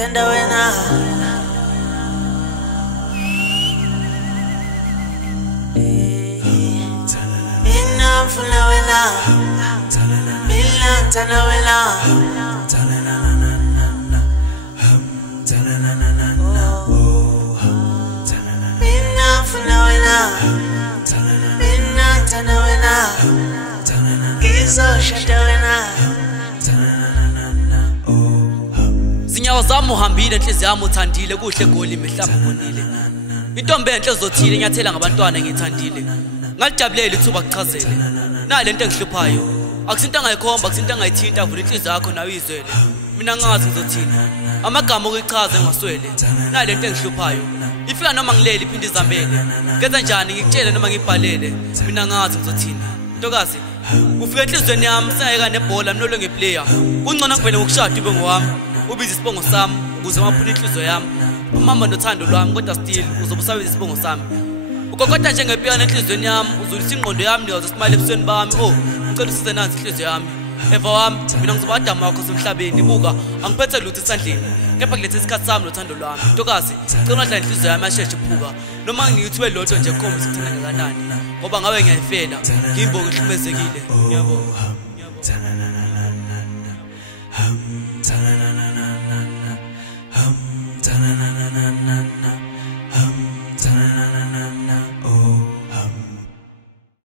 Tender when Zinyawo zami uhambile enhliziyo yami uthandile kuhle goli mhlamba ubonile intombi enhle ezothile enyathela ngabantwana ngithandile ngalijabulela ithuba kuchazele nale nto engihluphayo akusinto angayikhomba akusinto angayithinta vula inhliziyo yakho nawe izwele mina ngazi ngizothini amagama okuyichaza engaswele nale nto engihluphayo ifika noma ngilele iphinde izambele ngenza njani ngikutshele noma ngibhalele mina ngazi ngizothini ntokazi ufika enhlizweni yami singayeka nebhola mnolo ngeplayer kungcono ngivele ngokushada ube ngowami ubiza isibongo sami ukuze maphula inhliziyo yami umama nothando lwami kodwa still uzobusabenzisa isibongo sami ukokota njengepiyano enhlizweni yami uzulisa ingqondo yami niyoze simali ebusweni bami ngicela usize nansi inhliziyo yami eva wami mina ngizoba adama wakho semhlabeni buka angiphethe lutho esandleni kepha kulethe isikhathi sami nothando lwami ntokazi ngicela ungadla inhliziyo yami asheshe phuka noma ngiyithi welodwa nje khomba sithanda kangakanani ngoba ngawe ngiyayifela ngiyimboka ihlumezekile ngiyabonga ngiyabonga